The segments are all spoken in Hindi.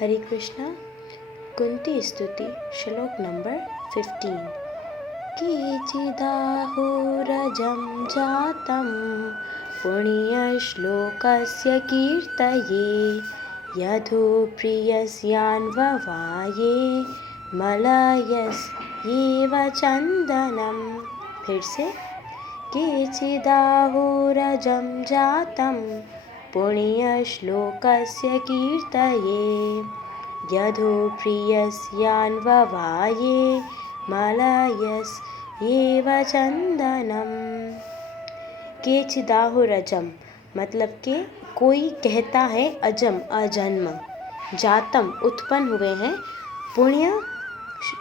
हरे कृष्णा। कुंती स्तुति श्लोक नंबर 15। केचिदाहुरजं जातं पुण्यश्लोकस्य कीर्तये यदु प्रियस्यान्ववाये मलयस्येव चन्दनं। फिर से, केचिदाहुरजं जातं पुण्यश्लोकस्य कीर्तये यदु प्रियस्यान्ववाये मलयस्येव चन्दनं। केचिदाहुरजम मतलब कि कोई कहता है अजम अजन्म, जातम उत्पन्न हुए हैं,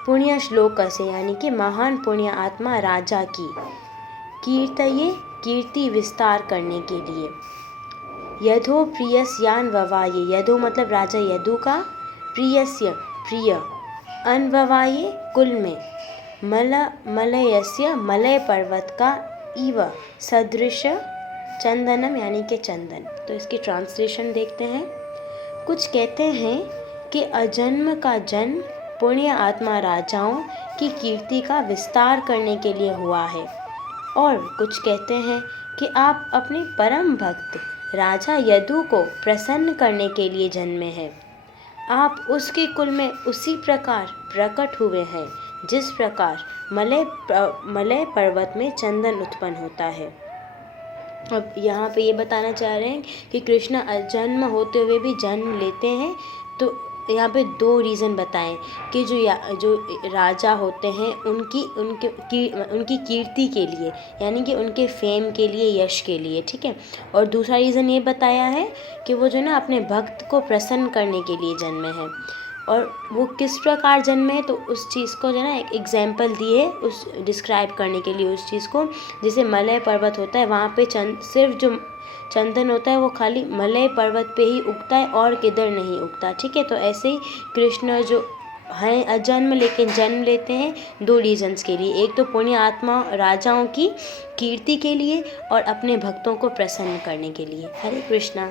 पुण्य श्लोक से यानी कि महान पुण्य आत्मा राजा की, कीर्तये कीर्ति विस्तार करने के लिए, यदो प्रियस्यान ववाये यदो मतलब राजा यदु का, प्रियस्य प्रिय, अन्ववाये कुल में, मलयस्य मलय पर्वत का, इव सदृश, चंदनम यानी कि चंदन। तो इसकी ट्रांसलेशन देखते हैं। कुछ कहते हैं कि अजन्म का जन्म पुण्य आत्मा राजाओं की कीर्ति का विस्तार करने के लिए हुआ है, और कुछ कहते हैं कि आप अपने परम भक्त राजा यदु को प्रसन्न करने के लिए जन्मे हैं। आप उसके कुल में उसी प्रकार प्रकट हुए हैं जिस प्रकार मलय पर्वत में चंदन उत्पन्न होता है। अब यहाँ पे ये बताना चाह रहे हैं कि कृष्ण जन्म होते हुए भी जन्म लेते हैं। तो यहाँ पे दो रीज़न बताएं कि जो राजा होते हैं उनकी कीर्ति के लिए, यानी कि उनके फेम के लिए, यश के लिए, ठीक है। और दूसरा रीज़न ये बताया है कि वो जो ना अपने भक्त को प्रसन्न करने के लिए जन्मे हैं। और वो किस प्रकार जन्मे, तो उस चीज़ को जो ना एक एग्जाम्पल दिए उस डिस्क्राइब करने के लिए, उस चीज़ को, जैसे मलय पर्वत होता है, वहाँ पे सिर्फ जो चंदन होता है वो खाली मलय पर्वत पे ही उगता है और किधर नहीं उगता, ठीक है। तो ऐसे ही कृष्ण जो हैं अजन्म लेकिन जन्म लेते हैं दो रीजन्स के लिए, एक तो पुण्य आत्मा राजाओं की कीर्ति के लिए और अपने भक्तों को प्रसन्न करने के लिए। हरे कृष्णा।